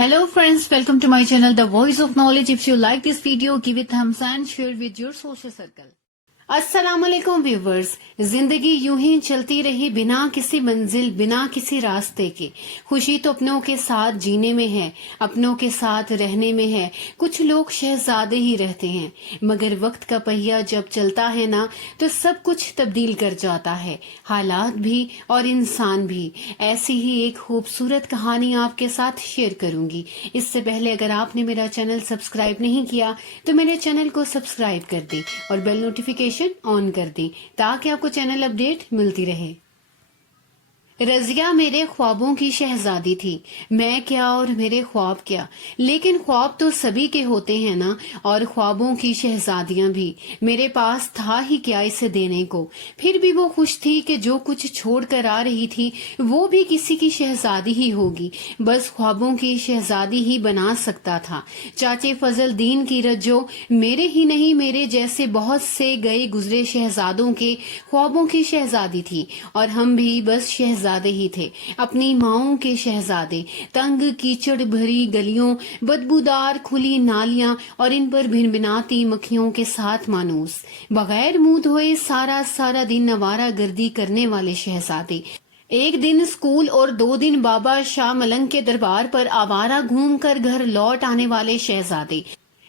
Hello friends, welcome to my channel The Voice of Knowledge. If you like this video, give it thumbs and share with your social circle. अस्सलाम वालेकुम viewers. जिंदगी यूं ही चलती रही बिना किसी मंजिल, बिना किसी रास्ते के। खुशी तो अपनों के साथ जीने में है, अपनों के साथ रहने में है। कुछ लोग शहजादे ही रहते हैं, मगर वक्त का पहिया जब चलता है ना, तो सब कुछ तब्दील कर जाता है, हालात भी और इंसान भी। ऐसी ही एक खूबसूरत कहानी आपके साथ शेयर करूंगी। इससे पहले अगर आपने मेरा चैनल सब्सक्राइब नहीं किया तो मेरे चैनल को सब्सक्राइब कर दे और बेल नोटिफिकेशन ऑन कर दी ताकि आपको चैनल अपडेट मिलती रहे। रजिया मेरे ख्वाबों की शहजादी थी। मैं क्या और मेरे ख्वाब क्या, लेकिन ख्वाब तो सभी के होते हैं ना, और ख्वाबों की शहजादियां भी। मेरे पास था ही क्या इसे देने को, फिर भी वो खुश थी कि जो कुछ छोड़ कर आ रही थी वो भी किसी की शहजादी ही होगी। बस ख्वाबों की शहजादी ही बना सकता था। चाचे फजल दीन की रज्जो मेरे ही नहीं, मेरे जैसे बहुत से गए गुजरे शहजादों के ख्वाबों की शहजादी थी, और हम भी बस शहजादे ही थे, अपनी माओं के शहजादे। तंग कीचड़ भरी गलियों, बदबूदार खुली नालियां और इन पर भिनभिनाती मक्खियों के साथ मानूस, बगैर मुंह धोए सारा सारा दिन नवारा गर्दी करने वाले शहजादे। एक दिन स्कूल और 2 दिन बाबा शाह मलंग के दरबार पर आवारा घूमकर घर लौट आने वाले शहजादे।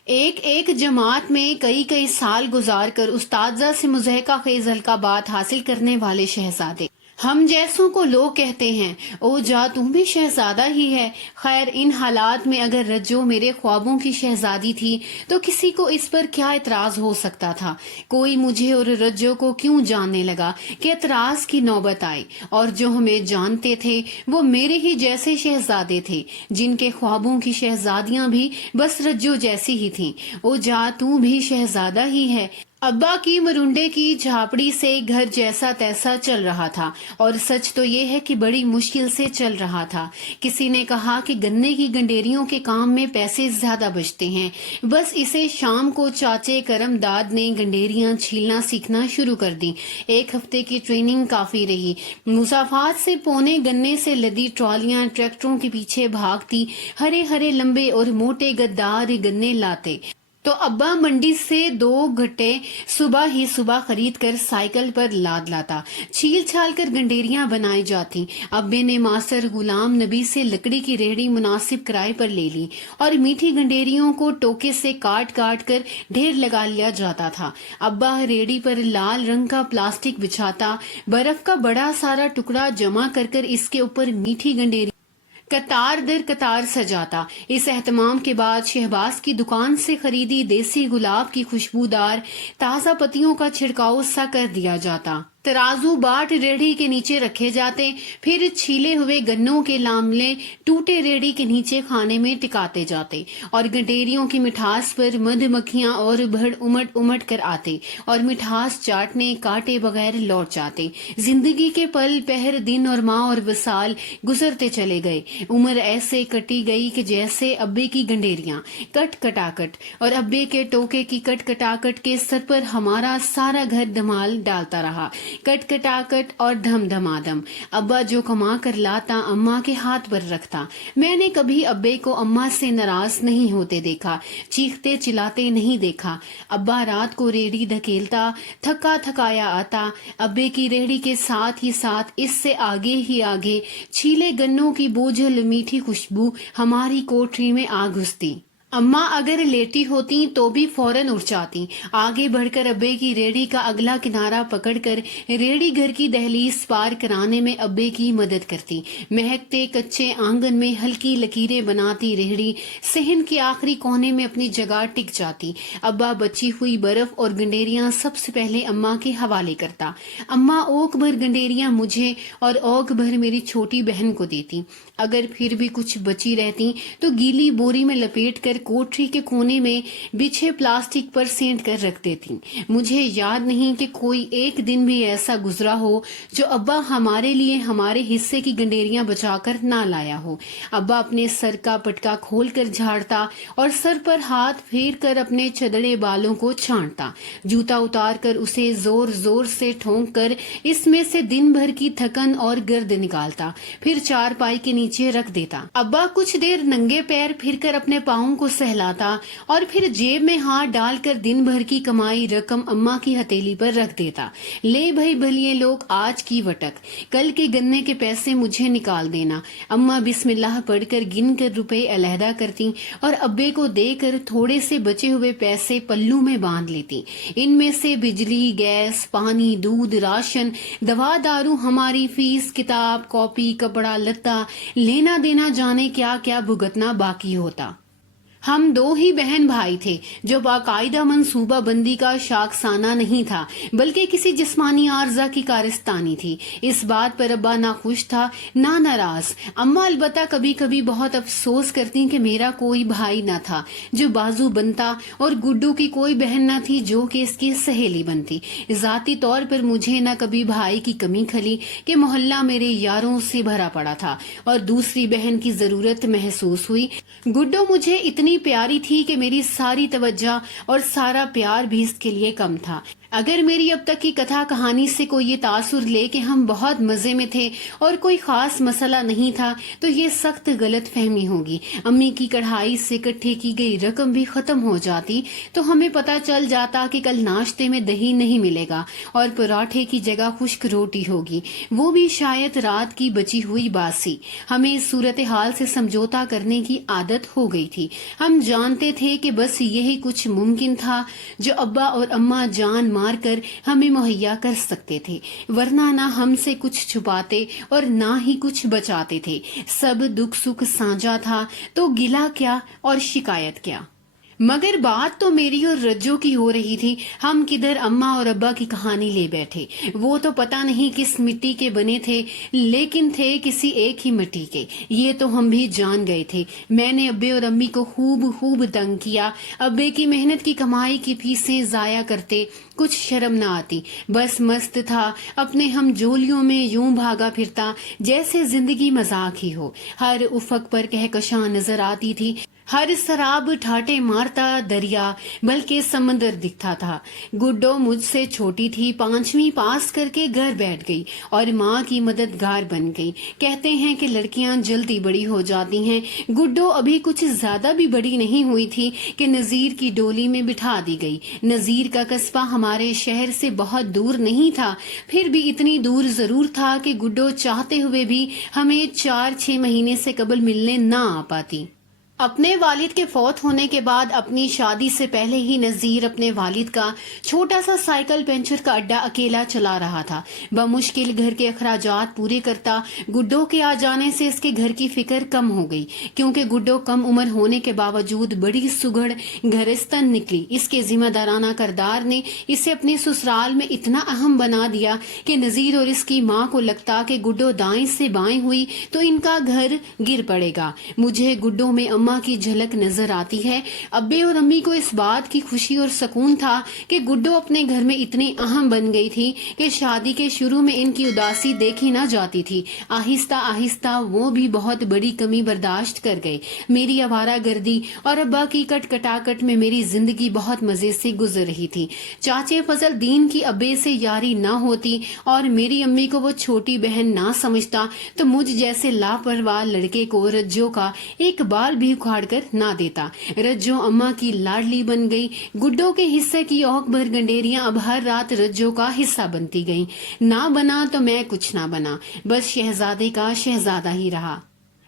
एक एक जमात में कई कई साल गुजार कर उस्ताजा से मुज़हका खेज हल्काबात हासिल करने वाले शहजादे। हम जैसों को लोग कहते हैं, ओ जा तू भी शहजादा ही है। खैर, इन हालात में अगर रज्जो मेरे ख्वाबों की शहजादी थी तो किसी को इस पर क्या एतराज हो सकता था। कोई मुझे और रज्जो को क्यों जानने लगा कि एतराज की नौबत आई, और जो हमें जानते थे वो मेरे ही जैसे शहजादे थे, जिनके ख्वाबों की शहजादियां भी बस रज्जो जैसी ही थीं। ओ जा तू भी शहजादा ही है। अब्बा की मरुंडे की झापड़ी से घर जैसा तैसा चल रहा था, और सच तो ये है कि बड़ी मुश्किल से चल रहा था। किसी ने कहा कि गन्ने की गंडेरियों के काम में पैसे ज्यादा बचते हैं। बस इसे शाम को चाचे करमदाद ने गंडेरियां छीलना सीखना शुरू कर दी। 1 हफ्ते की ट्रेनिंग काफी रही। मुसाफात से पौने गन्ने से लदी ट्रॉलियां ट्रैक्टरों के पीछे भागती, हरे हरे लंबे और मोटे गद्दार गन्ने लाते तो अब्बा मंडी से 2 घट्टे सुबह ही सुबह खरीद कर साइकिल पर लाद लाता। छील छाल कर गंडेरियां बनाई जाती। अब्बे ने मास्टर गुलाम नबी से लकड़ी की रेहड़ी मुनासिब किराए पर ले ली, और मीठी गंडेरियों को टोके से काट काट कर ढेर लगा लिया जाता था। अब्बा रेहड़ी पर लाल रंग का प्लास्टिक बिछाता, बर्फ का बड़ा सारा टुकड़ा जमा कर कर इसके ऊपर मीठी गंडेरी कतार दर कतार सजाता। इस एहतमाम के बाद शहबाज की दुकान से खरीदी देसी गुलाब की खुशबूदार ताज़ा पत्तियों का छिड़काव सा कर दिया जाता। तराजू बाट रेहड़ी के नीचे रखे जाते, फिर छीले हुए गन्नों के लामले टूटे रेहड़ी के नीचे खाने में टिकाते जाते, और गंडेरियों की मिठास पर मधुमक्खियां और भड़ उमट उमट कर आते और मिठास चाटने काटे बगैर लौट जाते। जिंदगी के पल, पहर, दिन और माह और वसाल गुजरते चले गए। उम्र ऐसे कटी गई कि जैसे अब्बे की गंडेरियां कट कटाकट और अब्बे के टोके की कट कटाकट के सर पर हमारा सारा घर धमाल डालता रहा। कट कटाकट और धम धमाधम। अब्बा जो कमा कर लाता अम्मा के हाथ पर रखता। मैंने कभी अब्बे को अम्मा से नाराज नहीं होते देखा, चीखते चिल्लाते नहीं देखा। अब्बा रात को रेहड़ी धकेलता, थका थकाया आता। अब्बे की रेहड़ी के साथ ही साथ इससे आगे ही आगे छीले गन्नों की बोझल मीठी खुशबू हमारी कोठरी में आ घुसती। अम्मा अगर लेटी होती तो भी फौरन उठ जाती। आगे बढ़कर अब्बे की रेहड़ी का अगला किनारा पकड़कर रेहड़ी घर की दहलीज पार कराने में अब्बे की मदद करती। महकते कच्चे आंगन में हल्की लकीरें बनाती रेहड़ी सहन के आखिरी कोने में अपनी जगह टिक जाती। अब्बा बची हुई बर्फ और गंडेरियां सबसे पहले अम्मा के हवाले करता। अम्मा ओक भर गंडेरियां मुझे और ओक भर मेरी छोटी बहन को देती। अगर फिर भी कुछ बची रहती तो गीली बोरी में लपेट कर कोठरी के कोने में बिछे प्लास्टिक पर सेंट कर रख देती। मुझे याद नहीं कि कोई एक दिन भी ऐसा गुजरा हो जो अब्बा हमारे लिए हमारे हिस्से की गंडेरियां बचाकर ना लाया हो। अब्बा अपने सर का पटका खोल कर झाड़ता और सर पर हाथ फेर कर अपने चदड़े बालों को छांटता। जूता उतार कर उसे जोर जोर से ठोंक कर इसमें से दिन भर की थकन और गर्द निकालता। फिर चारपाई के नीचे नीचे रख देता। अब्बा कुछ देर नंगे पैर फिरकर अपने पाँव को सहलाता और फिर जेब में हाथ डालकर दिन भर की कमाई रकम अम्मा की हथेली पर रख देता। ले भाई भलिए लोग, आज की वटक, कल के गन्ने के पैसे मुझे निकाल देना। अम्मा बिस्मिल्लाह पढ़कर गिन कर रुपए अलहदा करती और अब्बे को देकर थोड़े से बचे हुए पैसे पल्लू में बांध लेती। इनमें से बिजली, गैस, पानी, दूध, राशन, दवा दारू, हमारी फीस, किताब, कॉपी, कपड़ा लत्ता, लेना देना जाने क्या क्या भुगतना बाकी होता। हम 2 ही बहन भाई थे, जो बाकायदा मंसूबा बंदी का शाखसाना नहीं था, बल्कि किसी जिस्मानी आर्जा की कारस्तानी थी। इस बात पर अब्बा ना खुश था ना नाराज। अम्मा अलबत्ता कभी कभी बहुत अफसोस करती कि मेरा कोई भाई न था जो बाजू बनता और गुड्डू की कोई बहन न थी जो कि इसकी सहेली बनती। जाती तौर पर मुझे न कभी भाई की कमी खली कि मोहल्ला मेरे यारों से भरा पड़ा था और दूसरी बहन की जरूरत महसूस हुई। गुड्डू मुझे इतनी प्यारी थी कि मेरी सारी तवज्जो और सारा प्यार भी इसके लिए कम था। अगर मेरी अब तक की कथा कहानी से कोई ये तासुर ले कि हम बहुत मजे में थे और कोई खास मसला नहीं था, तो ये सख्त गलत फहमी होगी। अम्मी की कढ़ाई से इकट्ठी की गई रकम भी खत्म हो जाती तो हमें पता चल जाता कि कल नाश्ते में दही नहीं मिलेगा और पराठे की जगह खुश्क रोटी होगी, वो भी शायद रात की बची हुई बासी। हमें इस सूरत हाल से समझौता करने की आदत हो गई थी। हम जानते थे कि बस यही कुछ मुमकिन था जो अब्बा और अम्मा जान मार कर हमें मुहैया कर सकते थे, वरना ना हमसे कुछ छुपाते और ना ही कुछ बचाते थे। सब दुख सुख साझा था तो गिला क्या और शिकायत क्या। मगर बात तो मेरी और रज्जो की हो रही थी। हम किधर अम्मा और अब्बा की कहानी ले बैठे। वो तो पता नहीं किस मिट्टी के बने थे, लेकिन थे किसी एक ही मिट्टी के, ये तो हम भी जान गए थे। मैंने अब्बे और अम्मी को खूब खूब तंग किया। अब्बे की मेहनत की कमाई की फीसें जाया करते, कुछ शर्म न आती, बस मस्त था अपने हम जोलियों में यूं भागा फिरता जैसे जिंदगी मजाक ही हो। हर उफक पर कहकशां नजर आती थी, हर शराब ठाटे मारता दरिया बल्कि समंदर दिखता था। गुड्डो मुझसे छोटी थी, 5वीं पास करके घर बैठ गई और माँ की मददगार बन गई। कहते हैं कि लड़कियां जल्दी बड़ी हो जाती हैं। गुड्डो अभी कुछ ज्यादा भी बड़ी नहीं हुई थी कि नजीर की डोली में बिठा दी गई। नजीर का कस्बा हमारे शहर से बहुत दूर नहीं था, फिर भी इतनी दूर जरूर था कि गुड्डो चाहते हुए भी हमें 4-6 महीने से कबल मिलने ना आ पाती। अपने वालिद के फौत होने के बाद अपनी शादी से पहले ही नजीर अपने वालिद का छोटा सा साइकिल पंचर का अड्डा अकेला चला रहा था। बमुश्किल घर के अखराजात पूरे करता। गुड्डो के आ जाने से इसके घर की फिक्र कम हो गई, क्योंकि गुड्डो कम उम्र होने के बावजूद बड़ी सुघड़ घरस्तन निकली। इसके जिम्मेदाराना किरदार ने इसे अपने ससुराल में इतना अहम बना दिया कि नजीर और इसकी माँ को लगता कि गुड्डो दाएं से बाएं हुई तो इनका घर गिर पड़ेगा। मुझे गुड्डो में अम्मा की झलक नजर आती है। अब्बे और अम्मी को इस बात की खुशी और सुकून था कि गुड्डो अपने घर में इतनी अहम बन गई थी कि शादी के शुरू में इनकी उदासी देखी ना जाती थी। आहिस्ता आहिस्ता वो भी बहुत बड़ी कमी बर्दाश्त कर गए। मेरी आवारागर्दी और अब्बा की कटकटाकट में मेरी जिंदगी बहुत मजे से गुजर रही थी। चाचे फजल दीन की अब्बे से यारी ना होती और मेरी अम्मी को वो छोटी बहन ना समझता तो मुझ जैसे लापरवाह लड़के को रज्जो का एक बाल भी उखाड़ कर ना देता। रज्जो अम्मा की लाडली बन गई। गुड्डो के हिस्से की औक भर गंडेरियां अब हर रात रज्जो का हिस्सा बनती गईं। ना बना तो मैं कुछ ना बना, बस शहजादे का शहजादा ही रहा।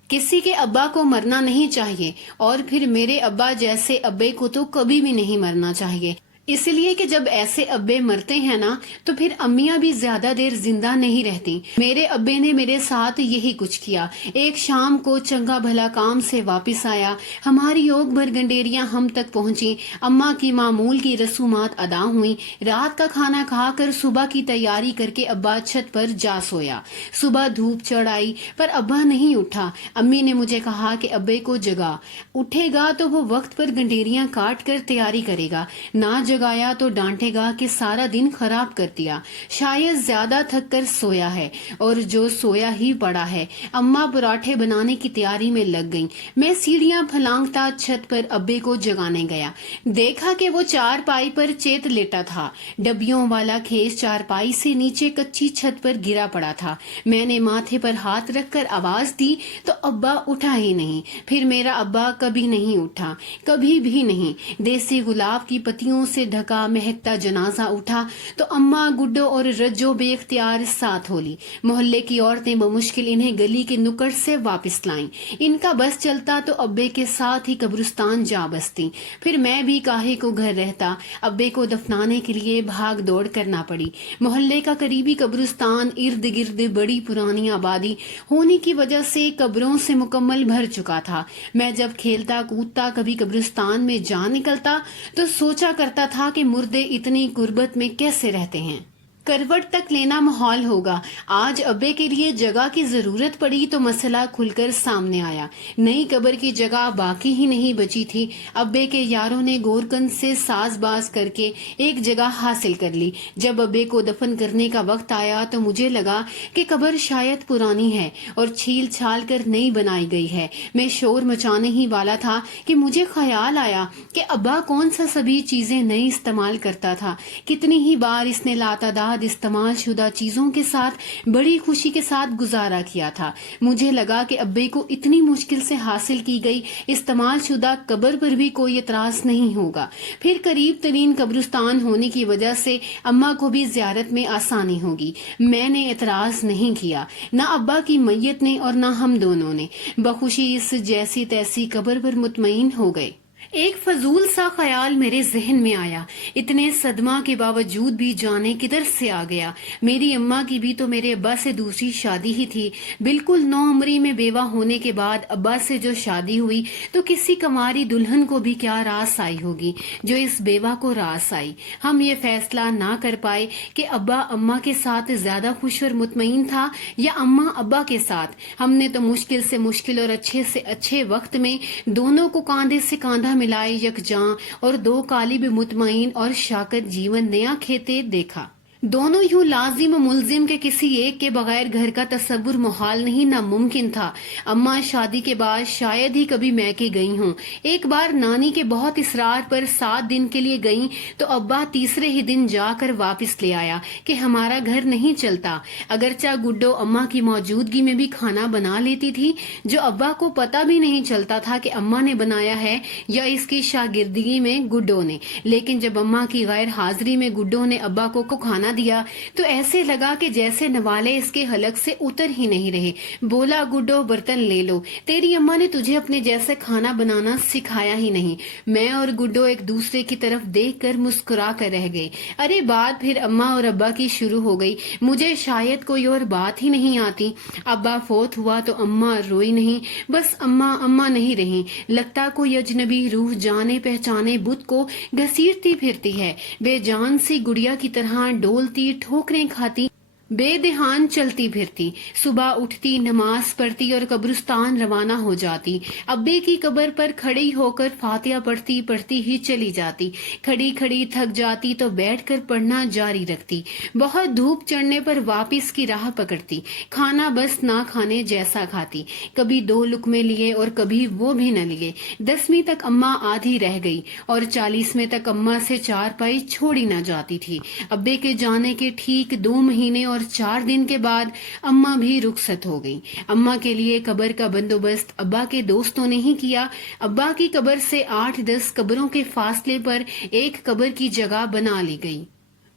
किसी के अब्बा को मरना नहीं चाहिए और फिर मेरे अब्बा जैसे अब्बे को तो कभी भी नहीं मरना चाहिए, इसलिए कि जब ऐसे अब्बे मरते हैं ना तो फिर अम्मियां भी ज्यादा देर जिंदा नहीं रहती। मेरे अब्बे ने मेरे साथ यही कुछ किया। एक शाम को चंगा भला काम से वापस आया, हमारी ओक भर गंडेरियां हम तक पहुंची। अम्मा की मामूल की रसूमात अदा हुई। रात का खाना खाकर सुबह की तैयारी करके अब्बा छत पर जा सोया। सुबह धूप चढ़ आई पर अब्बा नहीं उठा। अम्मी ने मुझे कहा कि अब्बे को जगा, उठेगा तो वो वक्त पर गंडेरियां काट कर तैयारी करेगा, ना जगाया तो डांटेगा कि सारा दिन खराब कर दिया, शायद ज्यादा थक कर सोया है और जो सोया ही पड़ा है। अम्मा पराठे बनाने की तैयारी में लग गईं। मैं सीढ़ियां फलांगता छत पर अब्बे को जगाने गया। देखा कि वो चारपाई पर चेत लेटा था। डब्बियों वाला खेस चारपाई से नीचे कच्ची छत पर गिरा पड़ा था। मैंने माथे पर हाथ रखकर आवाज दी तो अब्बा उठा ही नहीं। फिर मेरा अब्बा कभी नहीं उठा, कभी भी नहीं। देसी गुलाब की पत्तियों से ढका महकता जनाजा उठा तो अम्मा, गुड्डो और रज्जो बेख्तियार साथ हो ली। मोहल्ले की औरतें बमुश्किल इन्हें गली के नुक्कड़ से वापस लाईं। इनका बस चलता तो अब्बे के साथ ही कब्रिस्तान जा बसती। फिर मैं भी काहे को घर रहता। अब्बे को दफनाने के लिए भाग दौड़ करना पड़ी। मोहल्ले का करीबी कब्रिस्तान इर्द गिर्द बड़ी पुरानी आबादी होने की वजह से कब्रों से मुकम्मल भर चुका था। मैं जब खेलता कूदता कभी कब्रिस्तान में जा निकलता तो सोचा करता था कि मुर्दे इतनी गुर्बत में कैसे रहते हैं। करवट तक लेना माहौल होगा। आज अब्बे के लिए जगह की जरूरत पड़ी तो मसला खुलकर सामने आया। नई कब्र की जगह बाकी ही नहीं बची थी। अब्बे के यारों ने गोरकंद से साजबाज करके एक जगह हासिल कर ली। जब अब्बे को दफन करने का वक्त आया तो मुझे लगा कि कब्र शायद पुरानी है और छील छाल कर नई बनाई गई है। मैं शोर मचाने ही वाला था कि मुझे ख्याल आया कि अब्बा कौन सा सभी चीजें नई इस्तेमाल करता था। कितनी ही बार इसने लातादाद इस्तेमाल शुदा चीजों के साथ बड़ी खुशी के साथ गुजारा किया था। मुझे लगा कि अब्बे को इतनी मुश्किल से हासिल की गई इस्तेमाल शुदा कब्र पर भी कोई एतराज नहीं होगा। फिर करीब तरीन कब्रिस्तान होने की वजह से अम्मा को भी जियारत में आसानी होगी। मैंने एतराज नहीं किया, न अब्बा की मैयत ने और न हम दोनों ने। बखुशी इस जैसी तैसी कब्र पर मुतमईन हो गए। एक फजूल सा ख्याल मेरे जहन में आया। इतने सदमा के बावजूद भी जाने किधर से आ गया। मेरी अम्मा की भी तो मेरे अब्बा से दूसरी शादी ही थी। बिल्कुल 9 उम्री में बेवा होने के बाद अब्बा से जो शादी हुई तो किसी कमारी दुल्हन को भी क्या रास आई होगी जो इस बेवा को रास आई। हम ये फैसला ना कर पाए कि अब्बा अम्मा के साथ ज्यादा खुश और मुतमईन था या अम्मा अब्बा के साथ। हमने तो मुश्किल से मुश्किल और अच्छे से अच्छे वक्त में दोनों को कांधे से कांधा मिलाए यकजां और दो कालिब मुतमईन और शाकत जीवन नया खेते देखा। दोनों यूं लाजिम मुलजिम के किसी एक के बगैर घर का तसव्वुर मुहाल नहीं, नामुमकिन था। अम्मा शादी के बाद शायद ही कभी मैके गई हूँ। एक बार नानी के बहुत इसरार पर 7 दिन के लिए गई तो अब्बा तीसरे ही दिन जाकर वापस ले आया कि हमारा घर नहीं चलता। अगरचा गुड्डो अम्मा की मौजूदगी में भी खाना बना लेती थी जो अब्बा को पता भी नहीं चलता था कि अम्मा ने बनाया है या इसकी शागिर्दगी में गुड्डो ने। लेकिन जब अम्मा की गैर हाजिरी में गुड्डो ने अब्बा को खाना दिया तो ऐसे लगा कि जैसे नवाले इसके हलक से उतर ही नहीं रहे। बोला, गुड्डो बर्तन ले लो, तेरी अम्मा ने तुझे अपने जैसे खाना बनाना सिखाया ही नहीं। मैं और गुड्डो एक दूसरे की तरफ देखकर मुस्कुरा कर रह गए। अरे बात फिर अम्मा और अब्बा की शुरू हो गई। मुझे शायद कोई और बात ही नहीं आती। अब्बा फोत हुआ तो अम्मा रोई नहीं, बस अम्मा अम्मा नहीं रही। लगता कोई अजनबी रूह जाने पहचाने बुत को घसीटती फिरती है। बेजान सी गुड़िया की तरह डोलती ठोकरें खाती बेदेहान चलती फिरती। सुबह उठती, नमाज पढ़ती और कब्रिस्तान रवाना हो जाती। अब्बे की कब्र पर खड़ी होकर फातिहा पढ़ती पढ़ती ही चली जाती। खड़ी खड़ी थक जाती तो बैठकर पढ़ना जारी रखती। बहुत धूप चढ़ने पर वापस की राह पकड़ती। खाना बस ना खाने जैसा खाती। कभी 2 लुकमे लिए और कभी वो भी न लिए। 10वीं तक अम्मा आधी रह गई और 40वें तक अम्मा से चारपाई छोड़ी न जाती थी। अब्बे के जाने के ठीक 2 महीने और 4 दिन के बाद अम्मा भी रुखसत हो गई। अम्मा के लिए कब्र का बंदोबस्त अब्बा के दोस्तों ने ही किया। अब्बा की कब्र से 8-10 कब्रों के फासले पर एक कब्र की जगह बना ली गई।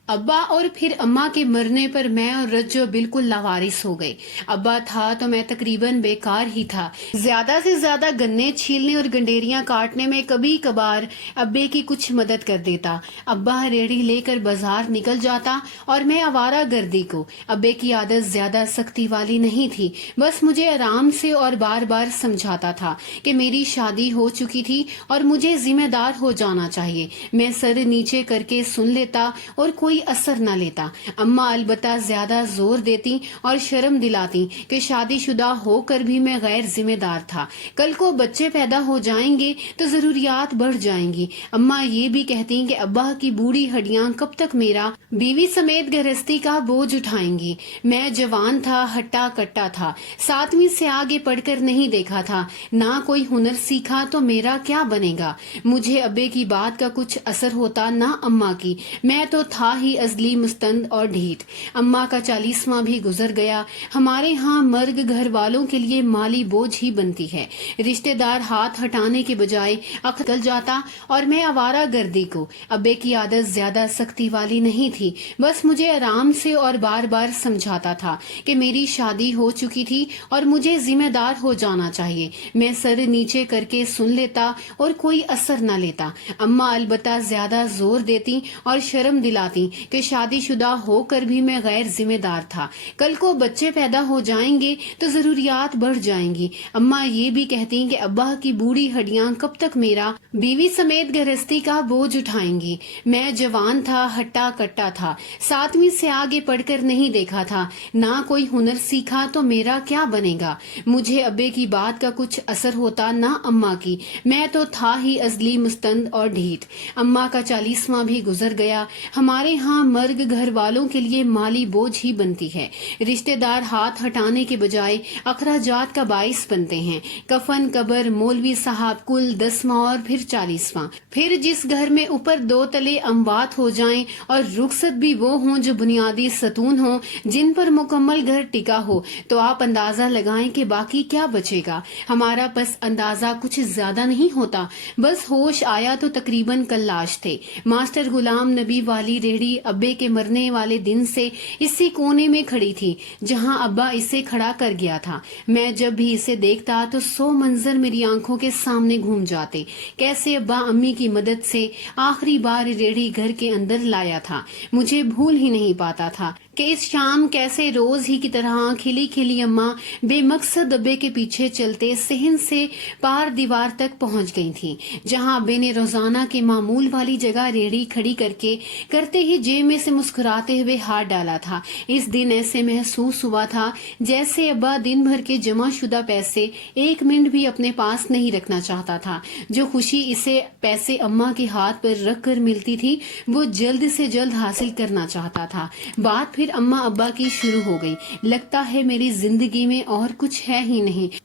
अब्बा और फिर अम्मा के मरने पर मैं और रज्जो बिल्कुल लावारिस हो गए। अब्बा था तो मैं तकरीबन बेकार ही था। ज्यादा से ज्यादा गन्ने छीलने और गंडेरियां काटने में कभी कभार अब्बे की कुछ मदद कर देता। अब्बा रेड़ी लेकर बाजार निकल जाता और मैं आवारा गर्दी को। अब्बे की आदत ज्यादा सख्ती वाली नहीं थी, बस मुझे आराम से और बार बार समझाता था कि मेरी शादी हो चुकी थी और मुझे जिम्मेदार हो जाना चाहिए। मैं सर नीचे करके सुन लेता और कोई کوئی اثر نہ لیتا۔ اماں البتہ زیادہ زور دیتی اور شرم دلاتی کہ شادی شدہ ہو کر بھی میں غیر ذمہ دار تھا، کل کو بچے پیدا ہو جائیں گے تو ضروریات بڑھ جائیں گی۔ اماں یہ بھی کہتی کہ ابا کی بوڑھی ہڈیاں کب تک میرا بیوی سمیت گرہستی کا بوجھ اٹھائیں گی۔ میں جوان تھا، ہٹا کٹا تھا، 7ویں سے آگے پڑھ کر نہیں دیکھا تھا، نہ کوئی ہنر سیکھا تو میرا کیا بنے گا۔ مجھے ابے کی بات کا کچھ اثر ہوتا نہ اماں کی، میں تو تھا ہی ازلی مستند اور ڈھیٹ۔ اماں کا 40واں بھی گزر گیا۔ ہمارے ہاں مرگ گھر والوں کے لیے مالی بوجھ ہی بنتی ہے۔ رشتے دار ہاتھ ہٹانے کے بجائے اکھل جاتا اور میں آوارہ گردی کو۔ ابے کی عادت زیادہ سختی والی نہیں تھی، بس مجھے آرام سے اور بار بار سمجھاتا تھا کہ میری شادی ہو چکی تھی اور مجھے ذمہ دار ہو جانا چاہیے۔ میں سر نیچے کر کے سن لیتا اور کوئی اثر نہ لیتا۔ اماں البتہ زیادہ زور دیتی اور شرم دلاتی کہ شادی شدہ ہو کر بھی میں غیر ذمہ دار تھا، کل کو بچے پیدا ہو جائیں گے تو ضروریات بڑھ جائیں گی۔ اماں یہ بھی کہتی کہ ابا کی بوڑھی ہڈیاں کب تک میرا بیوی سمیت گرہستی کا بوجھ اٹھائیں گی۔ میں جوان تھا، ہٹا کٹا تھا، 7ویں سے آگے پڑھ کر نہیں دیکھا تھا، نہ کوئی ہنر سیکھا تو میرا کیا بنے گا۔ مجھے ابے کی بات کا کچھ اثر ہوتا نہ اماں کی، میں تو تھا ہی ازلی مستند اور ڈھیٹ۔ اماں کا 40واں بھی گزر گیا۔ ہمارے ہاں مرگ گھر والوں کے لیے مالی بوجھ ہی بنتی ہے۔ رشتے دار ہاتھ ہٹانے کے بجائے اخراجات کا باعث بنتے ہیں۔ کفن، قبر، مولوی صاحب، کل 10واں اور پھر 40واں۔ پھر جس گھر میں اوپر 2 تلے اموات ہو جائیں اور رخصت بھی وہ ہوں جو بنیادی ستون ہوں، جن پر مکمل گھر ٹکا ہو، تو آپ اندازہ لگائیں کہ باقی کیا بچے گا۔ ہمارا پس اندازہ کچھ زیادہ نہیں ہوتا، بس ہوش آیا تو تقریباً کلاش تھے۔ ماسٹر غلام نبی والی ریہڑی ابے کے مرنے والے دن سے اسی کونے میں کھڑی تھی جہاں ابا اسے کھڑا کر گیا تھا۔ میں جب بھی اسے دیکھتا تو 100 منظر میری آنکھوں کے سامنے گھوم جاتے۔ کیسے ابا امی کی مدد سے آخری بار ریڑھی گھر کے اندر لایا تھا، مجھے بھول ہی نہیں پاتا تھا کہ اس شام کیسے روز ہی کی طرح کھلی کھلی اماں بے مقصد ابے کے پیچھے چلتے صحن سے پار دیوار تک پہنچ گئی تھیں، جہاں ابے نے روزانہ کے معمول والی جگہ ریڑھی کھڑی کر کے کرتے ہی جیب میں سے مسکراتے ہوئے ہاتھ ڈالا تھا۔ اس دن ایسے محسوس ہوا تھا جیسے ابا دن بھر کے جمع شدہ پیسے 1 منٹ بھی اپنے پاس نہیں رکھنا چاہتا تھا۔ جو خوشی اسے پیسے اماں کے ہاتھ پر رکھ کر ملتی تھی وہ جلد سے جلد حاصل کرنا چاہتا تھا۔ بات پھر اماں ابا کی شروع ہو گئی۔ لگتا ہے میری زندگی میں اور کچھ ہے ہی نہیں،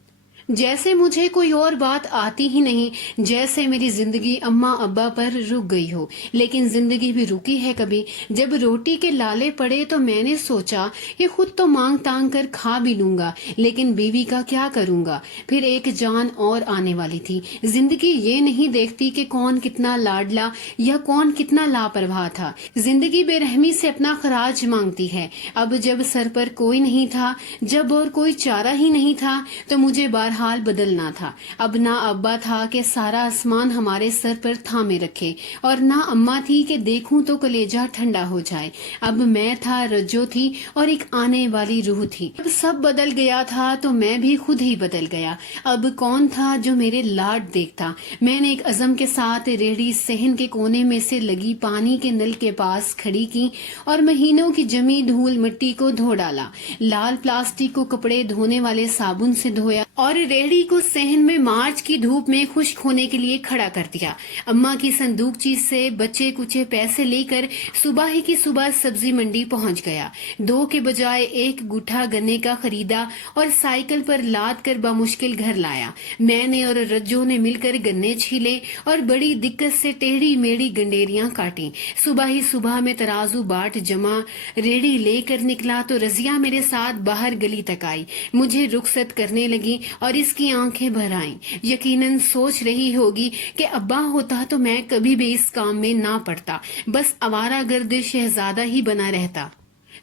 جیسے مجھے کوئی اور بات آتی ہی نہیں، جیسے میری زندگی اماں ابا پر رک گئی ہو۔ لیکن زندگی بھی رکی ہے کبھی۔ جب روٹی کے لالے پڑے تو میں نے سوچا کہ خود تو مانگ تانگ کر کھا بھی لوں گا، لیکن بیوی کا کیا کروں گا۔ پھر ایک جان اور آنے والی تھی۔ زندگی یہ نہیں دیکھتی کہ کون کتنا لاڈلا یا کون کتنا لاپرواہ تھا۔ زندگی بے رحمی سے اپنا خراج مانگتی ہے۔ اب جب سر پر کوئی نہیں تھا، جب اور کوئی چارہ ہی نہیں تھا، تو مجھے بہرحال بدلنا تھا۔ اب نہ ابا تھا کہ سارا آسمان ہمارے سر پر تھامے رکھے، اور نہ اماں تھی کہ دیکھوں تو کلیجہ ٹھنڈا ہو جائے۔ اب میں تھا، رجو تھی، اور ایک آنے والی روح تھی۔ اب سب بدل گیا تھا تو میں بھی خود ہی بدل گیا۔ اب کون تھا جو میرے لاڈ دیکھتا؟ میں نے ایک عزم کے ساتھ ریڑھی صحن کے کونے میں سے لگی پانی کے نل کے پاس کھڑی کی اور مہینوں کی جمی دھول مٹی کو دھو ڈالا۔ لال پلاسٹک کو کپڑے دھونے والے صابن سے دھویا اور ریڑھی کو صحن میں مارچ کی دھوپ میں خشک ہونے کے لیے کھڑا کر دیا۔ اماں کی صندوقچی سے بچے کچے پیسے لے کر صبح ہی کی صبح سبزی منڈی پہنچ گیا۔ 2 کے بجائے 1 گٹھا گنے کا خریدا اور سائیکل پر لاد کر بمشکل گھر لایا۔ میں نے اور رجو نے مل کر گنے چھیلے اور بڑی دقت سے ٹیڑھی میڑھی گنڈیریاں کاٹیں۔ صبح ہی صبح میں ترازو باٹ جمع ریڑھی لے کر نکلا تو رضیہ میرے ساتھ باہر گلی تک آئی، مجھے رخصت کرنے لگی اور اس کی آنکھیں بھر آئیں۔ یقیناً سوچ رہی ہوگی کہ ابا ہوتا تو میں کبھی بھی اس کام میں نہ پڑتا، بس آوارہ گرد شہزادہ ہی بنا رہتا۔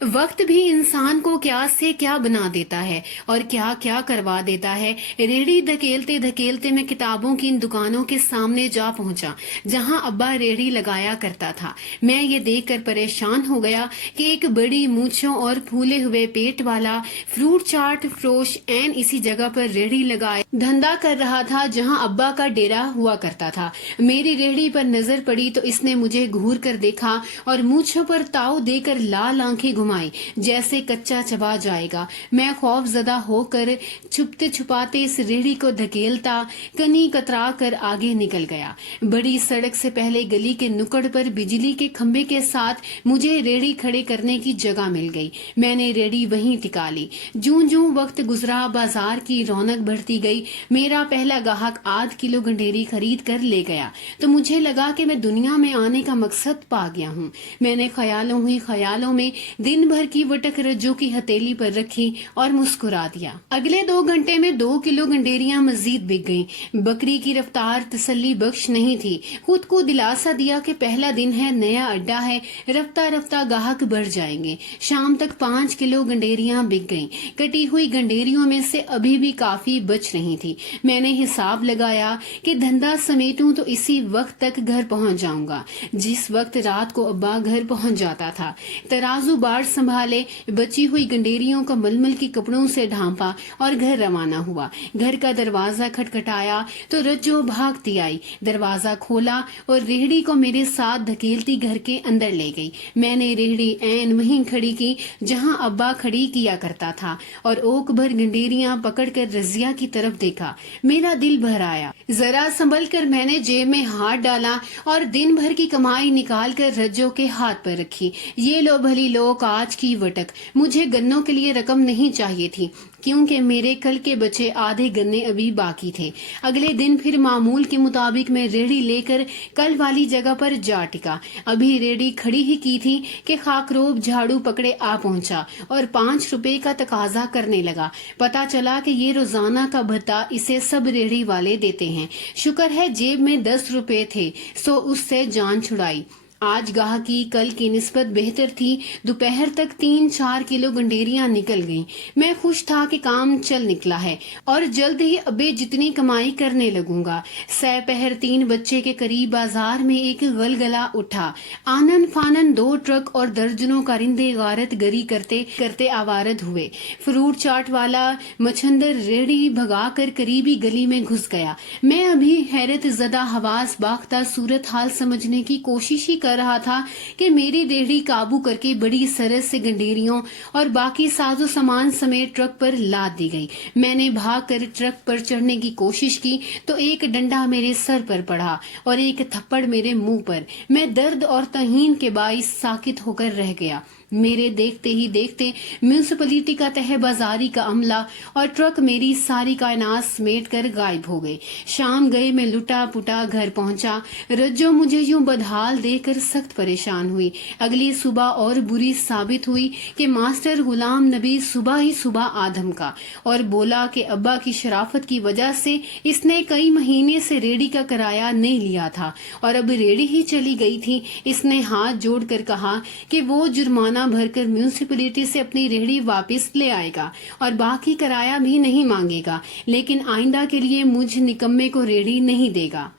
वक्त भी इंसान को क्या से क्या बना देता है और क्या क्या करवा देता है। रेहड़ी धकेलते धकेलते मैं किताबों की इन दुकानों के सामने जा पहुंचा जहां अब्बा रेहड़ी लगाया करता था। मैं ये देखकर परेशान हो गया कि एक बड़ी मूंछों और फूले हुए पेट वाला फ्रूट चाट फरोश एन इसी जगह पर रेहड़ी लगाए धंधा कर रहा था जहां अब्बा का डेरा हुआ करता था। मेरी रेहड़ी पर नजर पड़ी तो इसने मुझे घूर कर देखा और मूंछों पर ताव देकर लाल आंखें घुमाई जैसे कच्चा चबा जाएगा। मैं खौफजदा होकर छुपते छुपाते इस रेहड़ी को धकेलता कनी कतरा कर आगे निकल गया। बड़ी सड़क से पहले गली के नुक्कड़ पर बिजली के खंभे के साथ मुझे रेहड़ी खड़े करने की जगह मिल गई। मैंने रेहड़ी वहीं टिका ली। जूं जूं वक्त गुजरा बाजार की रौनक बढ़ती गई। मेरा पहला गाहक आध किलो गंडेरी खरीद कर ले गया तो मुझे लगा कि मैं दुनिया में आने का मकसद पा गया हूँ। मैंने ख्यालों में दिन भर की वटक रज्जो की हथेली पर रखी और मुस्कुरा दिया। अगले 2 घंटे में 2 किलो गंडेरियां मजीद बिक गईं। बकरी की रफ्तार तसल्ली बख्श नहीं थी। खुद को दिलासा दिया कि पहला दिन है, नया अड्डा है, रफ्ता रफ्ता गाहक बढ़ जाएंगे। शाम तक 5 किलो गंडेरियां बिक गईं। कटी हुई गंडेरियों में से अभी भी काफी बच रही थी। मैंने हिसाब लगाया कि धंधा समेटूं तो इसी वक्त तक घर पहुंच जाऊंगा जिस वक्त रात को अब्बा घर पहुंच जाता था। तराजू बाढ़ संभाले, बची हुई गंडेरियों को मलमल के कपड़ों से ढांपा और घर रवाना हुआ। घर का दरवाजा खटखटाया तो रज्जो भागती आई। दरवाजा खोला और रेहड़ी को मेरे साथ धकेलती घर के अंदर ले गई। मैंने रेहड़ी ऐन वहीं खड़ी की जहां अब्बा खड़ी किया करता था और ओक भर गंडेरियां पकड़कर रजिया की तरफ देखा। मेरा दिल भर आया। जरा संभल कर मैंने जेब में हाथ डाला और दिन भर की कमाई निकाल कर रज्जो के हाथ पर रखी। ये लो भली लोग आज की वटक। मुझे गन्नों के लिए रकम नहीं चाहिए थी क्योंकि मेरे कल के बचे आधे गन्ने अभी बाकी थे। अगले दिन फिर मामूल के मुताबिक मैं रेहड़ी लेकर कल वाली जगह पर जा टिका। अभी रेहड़ी खड़ी ही की थी कि खाकरोब झाड़ू पकड़े आ पहुंचा और 5 रुपए का तकाजा करने लगा। पता चला कि ये रोजाना का भत्ता इसे सब रेहड़ी वाले देते हैं। शुक्र है जेब में 10 रुपए थे सो उससे जान छुड़ाई। आज गाहकी कल की निस्बत बेहतर थी। दोपहर तक 3-4 किलो गंडेरियां निकल गईं। मैं खुश था कि काम चल निकला है और जल्द ही अबे जितनी कमाई करने लगूंगा। सपहर 3 बच्चे के करीब बाजार में एक गलगला उठा। आनन फानन 2 ट्रक और दर्जनों कारिंदे गारत गरी करते करते आवारद हुए। फ्रूट चाट वाला मछंदर रेहड़ी भगाकर करीबी गली में घुस गया। मैं अभी हैरत जदा हवास बाख्ता सूरत हाल समझने की कोशिश ही कर रहा था कि मेरी रेहड़ी काबू करके बड़ी सरस से गंडेरियों और बाकी साजो सामान समेत ट्रक पर लाद दी गई। मैंने भागकर ट्रक पर चढ़ने की कोशिश की तो एक डंडा मेरे सर पर पड़ा और एक थप्पड़ मेरे मुंह पर। मैं दर्द और तहीन के बाइस साकित होकर रह गया। मेरे देखते ही देखते म्यूनिसिपैलिटी का तहबाजारी का अमला और ट्रक मेरी सारी कायनात समेट कर गायब हो गए। शाम गए मैं लुटा पुटा घर पहुंचा। रज्जो मुझे यूं बदहाल देखकर सख्त परेशान हुई। अगली सुबह और बुरी साबित हुई कि मास्टर गुलाम नबी सुबह ही सुबह आधम का और बोला कि अब्बा की शराफत की वजह से इसने कई महीने से रेहड़ी का किराया नहीं लिया था और अब रेहड़ी ही चली गई थी। इसने हाथ जोड़कर कहा कि वो जुर्माना भरकर म्यूनिसिपैलिटी से अपनी रेहड़ी वापस ले आएगा और बाकी किराया भी नहीं मांगेगा, लेकिन आइंदा के लिए मुझ निकम्मे को रेहड़ी नहीं देगा।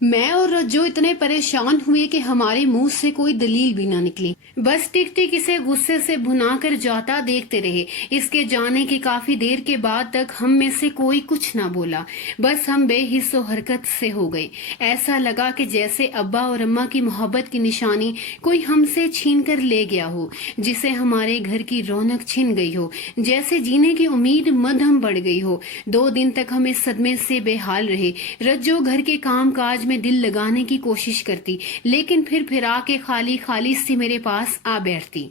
मैं और रज्जो इतने परेशान हुए कि हमारे मुंह से कोई दलील भी न निकली। बस टिक टिक इसे गुस्से से भुना कर जाता देखते रहे। इसके जाने की काफी देर के बाद तक हम में से कोई कुछ ना बोला। बस हम बेहिस्सो हरकत से हो गए। ऐसा लगा कि जैसे अब्बा और अम्मा की मोहब्बत की निशानी कोई हमसे छीन कर ले गया हो, जिसे हमारे घर की रौनक छिन गई हो, जैसे जीने की उम्मीद मध्यम बढ़ गई हो। 2 दिन तक हम इस सदमे से बेहाल रहे। रज्जो घर के काम काज में दिल लगाने की कोशिश करती, लेकिन फिर आके खाली खाली से मेरे पास आ बैठती।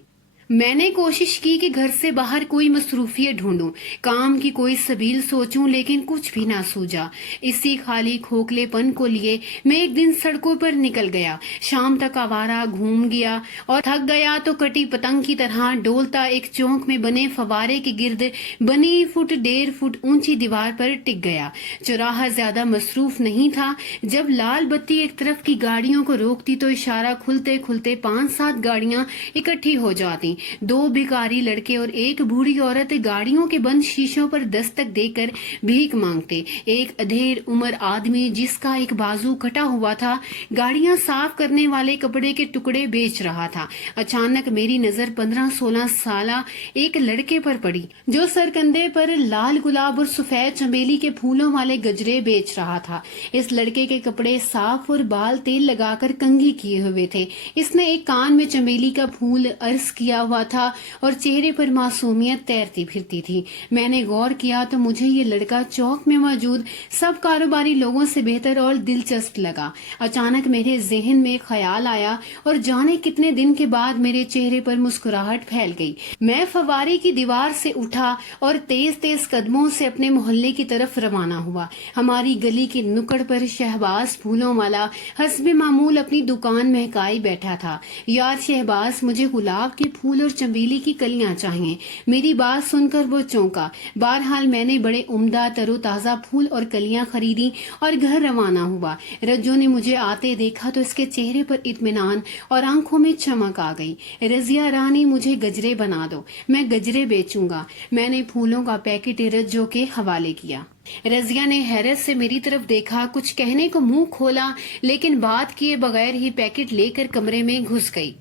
मैंने कोशिश की कि घर से बाहर कोई मसरूफियत ढूंढूं, काम की कोई सबील सोचूं, लेकिन कुछ भी ना सूझा। इसी खाली खोखलेपन को लिए मैं एक दिन सड़कों पर निकल गया। शाम तक आवारा घूम गया और थक गया तो कटी पतंग की तरह डोलता एक चौक में बने फवारे के गिर्द बनी 1.5 फुट ऊंची दीवार पर टिक गया। चौराहा ज्यादा मसरूफ नहीं था। जब लाल बत्ती एक तरफ की गाड़ियों को रोकती तो इशारा खुलते खुलते 5-7 गाड़ियां इकट्ठी हो जाती। दो भिखारी लड़के और एक बूढ़ी औरत गाड़ियों के बंद शीशों पर दस्तक देकर भीख मांगते। एक अधेड़ उम्र आदमी जिसका एक बाजू कटा हुआ था गाड़ियां साफ करने वाले कपड़े के टुकड़े बेच रहा था। अचानक मेरी नजर 15-16 साला एक लड़के पर पड़ी जो सरकंधे पर लाल गुलाब और सफेद चमेली के फूलों वाले गजरे बेच रहा था। इस लड़के के कपड़े साफ और बाल तेल लगाकर कंघी किए हुए थे। इसने एक कान में चमेली का फूल अर्ज किया हुआ था और चेहरे पर मासूमियत तैरती फिरती थी। मैंने गौर किया तो मुझे ये लड़का चौक में मौजूद सब कारोबारी लोगों से बेहतर और दिलचस्प लगा। अचानक मेरे जहन में ख्याल आया और जाने कितने दिन के बाद मेरे चेहरे पर मुस्कुराहट फैल गई। मैं फव्वारे की दीवार से उठा और तेज तेज कदमों से अपने मोहल्ले की तरफ रवाना हुआ। हमारी गली के नुक्कड़ पर शहबाज फूलों वाला हस्बे मामूल अपनी दुकान महकाई बैठा था। यार शहबाज, मुझे गुलाब के फूल और चमेली की कलियां चाहिए। मेरी बात सुनकर वो चौंका। बहरहाल मैंने बड़े उम्दा तरोताजा फूल और कलियां खरीदी और घर रवाना हुआ। रज्जो ने मुझे आते देखा तो इसके चेहरे पर इत्मीनान और आंखों में चमक आ गई। रजिया रानी, मुझे गजरे बना दो, मैं गजरे बेचूंगा। मैंने फूलों का पैकेट रज्जो के हवाले किया। रजिया ने हैरत से मेरी तरफ देखा, कुछ कहने को मुंह खोला लेकिन बात किए बगैर ही पैकेट लेकर कमरे में घुस गई।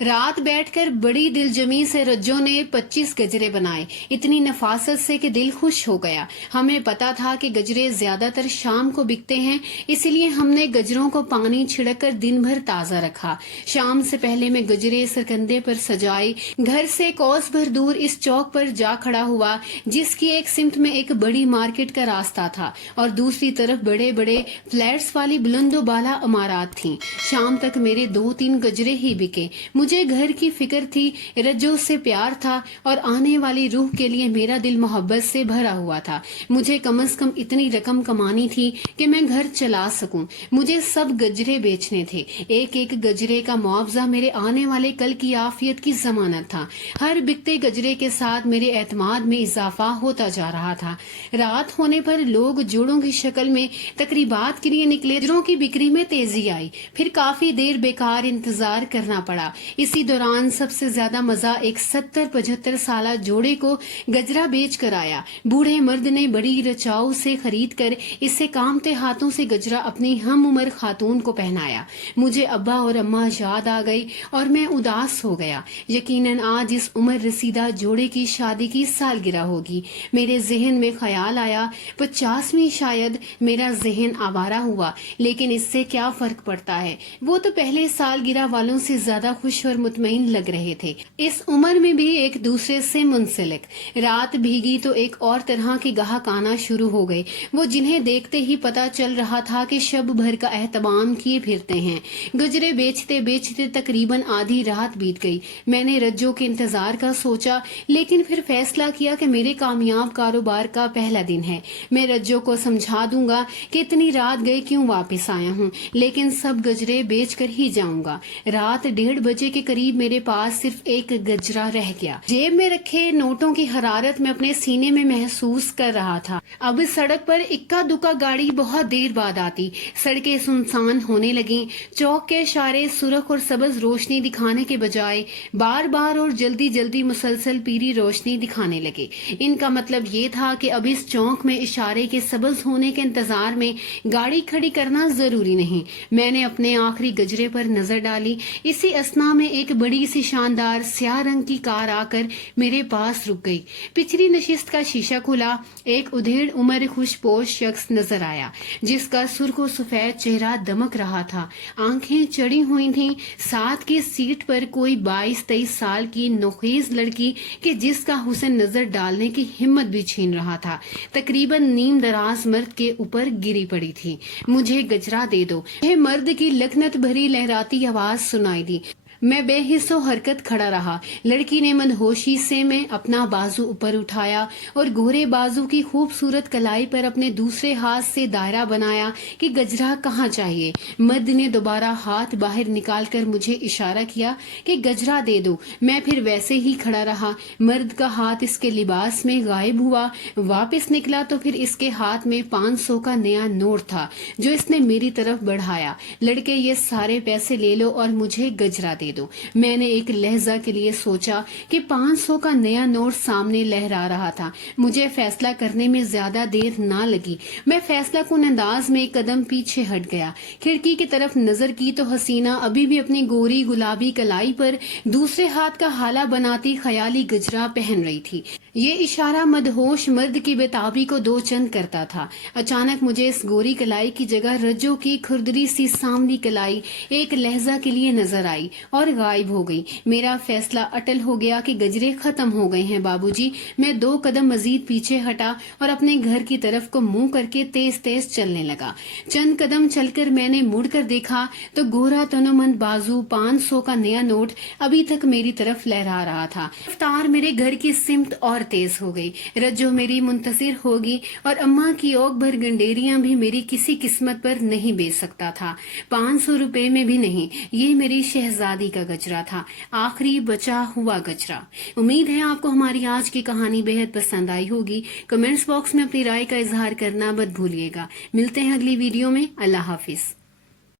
रात बैठकर बड़ी दिलजमी से रज्जो ने 25 गजरे बनाए, इतनी नफासत से कि दिल खुश हो गया। हमें पता था कि गजरे ज्यादातर शाम को बिकते हैं, इसलिए हमने गजरों को पानी छिड़ककर दिन भर ताजा रखा। शाम से पहले मैं गजरे सरकंधे पर सजाए घर से कोस भर दूर इस चौक पर जा खड़ा हुआ, जिसकी एक सिमत में एक बड़ी मार्केट का रास्ता था और दूसरी तरफ बड़े बड़े फ्लैट्स वाली बुलंदो बाला इमारत थी। शाम तक मेरे 2-3 गजरे ही बिके। मुझे घर की फिक्र थी, रज्जो से प्यार था और आने वाली रूह के लिए मेरा दिल मोहब्बत से भरा हुआ था। मुझे कम से कम इतनी रकम कमानी थी कि मैं घर चला सकूं। मुझे सब गजरे बेचने थे। एक एक गजरे का मुआवजा मेरे आने वाले कल की आफियत की जमानत था। हर बिकते गजरे के साथ मेरे एतमाद में इजाफा होता जा रहा था। रात होने पर लोग जोड़ों की शक्ल में तकरीबात के लिए निकले। गजरों की बिक्री में तेजी आई, फिर काफी देर बेकार इंतजार करना पड़ा। इसी दौरान सबसे ज्यादा मजा एक 70-75 साला जोड़े को गजरा बेच कर आया। बूढ़े मर्द ने बड़ी रचाऊ से खरीद कर इससे कामते हाथों से गजरा अपनी हम उम्र खातून को पहनाया। मुझे अब्बा और अम्मा याद आ गई और मैं उदास हो गया। यकीनन आज इस उम्र रसीदा जोड़े की शादी की सालगिरह होगी। मेरे जहन में ख्याल आया 50वीं शायद। मेरा जहन आवारा हुआ, लेकिन इससे क्या फर्क पड़ता है, वो तो पहले सालगिरह वालों से ज्यादा खुश और मुतमईन लग रहे थे। इस उम्र में भी एक दूसरे से मुंसलिक। रात भीगी तो एक और तरह के गाहक आना शुरू हो गए, वो जिन्हें देखते ही पता चल रहा था कि शब भर का एहतमाम किए फिरते हैं। गजरे बेचते बेचते तकरीबन आधी रात बीत गई। मैंने रज्जो के इंतजार का सोचा, लेकिन फिर फैसला किया कि मेरे कामयाब कारोबार का पहला दिन है। मैं रज्जो को समझा दूंगा कि इतनी रात गए क्यों वापस आया हूँ, लेकिन सब गजरे बेच कर ही जाऊंगा। रात 1:30 बजे के करीब मेरे पास सिर्फ एक गजरा रह गया। जेब में रखे नोटों की हरारत में अपने सीने में महसूस कर रहा था। अब सड़क पर इक्का दुक्का गाड़ी बहुत देर बाद आती। सड़कें सुनसान होने लगी। चौक के इशारे सुर्ख और सबज रोशनी दिखाने के बजाय बार बार और जल्दी जल्दी मुसलसल पीली रोशनी दिखाने लगे। इनका मतलब ये था कि अब इस चौक में इशारे के सबज होने के इंतजार में गाड़ी खड़ी करना जरूरी नहीं। मैंने अपने आखिरी गजरे पर नजर डाली। इसी असना में एक बड़ी सी शानदार स्याह रंग की कार आकर मेरे पास रुक गई। पिछली नशिस्त का शीशा खुला। एक उधेड़ उम्र खुशपोश शख्स नजर आया, जिसका सुर्ख सफेद चेहरा दमक रहा था। आंखें चढ़ी हुई थीं। साथ की सीट पर कोई 22-23 साल की नोखेज लड़की कि जिसका हुस्न नजर डालने की हिम्मत भी छीन रहा था, तकरीबन नीम दराज मर्द के ऊपर गिरी पड़ी थी। मुझे गजरा दे दो। यह मर्द की लखनत भरी लहराती आवाज सुनाई दी। मैं बेहिस्सो हरकत खड़ा रहा। लड़की ने मदहोशी से मैं अपना बाजू ऊपर उठाया और गोरे बाजू की खूबसूरत कलाई पर अपने दूसरे हाथ से दायरा बनाया कि गजरा कहाँ चाहिए। मर्द ने दोबारा हाथ बाहर निकालकर मुझे इशारा किया कि गजरा दे दो। मैं फिर वैसे ही खड़ा रहा। मर्द का हाथ इसके लिबास में गायब हुआ। वापस निकला तो फिर इसके हाथ में 500 का नया नोट था, जो इसने मेरी तरफ बढ़ाया। लड़के, ये सारे पैसे ले लो और मुझे गजरा दे دے دو۔ میں نے ایک لہجہ کے لیے سوچا کہ 500 کا نیا نوٹ سامنے لہرا رہا تھا۔ مجھے فیصلہ کرنے میں زیادہ دیر نہ لگی۔ میں فیصلہ کن انداز میں ایک قدم پیچھے ہٹ گیا۔ کھڑکی کی طرف نظر کی تو حسینہ ابھی بھی اپنی گوری گلابی کلائی پر دوسرے ہاتھ کا حالہ بناتی خیالی گجرا پہن رہی تھی۔ یہ اشارہ مدہوش مرد کی بےتابی کو دو چند کرتا تھا۔ اچانک مجھے اس گوری کلائی کی جگہ رجو کی کھردری سی ساملی کلائی ایک لہجہ کے لیے نظر آئی اور غائب ہو گئی۔ میرا فیصلہ اٹل ہو گیا کہ گجرے ختم ہو گئے ہیں بابو جی۔ میں 2 قدم مزید پیچھے ہٹا اور اپنے گھر کی طرف کو منہ کر کے تیز تیز چلنے لگا۔ چند قدم چل کر میں نے مڑ کر دیکھا تو گورا تنومند بازو 500 کا نیا نوٹ ابھی تک میری طرف لہرا رہا تھا۔ رفتار میرے گھر کی سمت اور تیز ہو گئی۔ رجو میری منتظر ہوگی اور اماں کی اوک بھر گنڈیریاں بھی میری کسی قسمت پر نہیں بیچ سکتا تھا، 500 روپے میں بھی نہیں۔ یہ میری شہزادی کا گجرا تھا، آخری بچا ہوا گجرا۔ امید ہے آپ کو ہماری آج کی کہانی بےحد پسند آئی ہوگی۔ کمنٹس باکس میں اپنی رائے کا اظہار کرنا مت بھولیے گا۔ ملتے ہیں اگلی ویڈیو میں۔ اللہ حافظ۔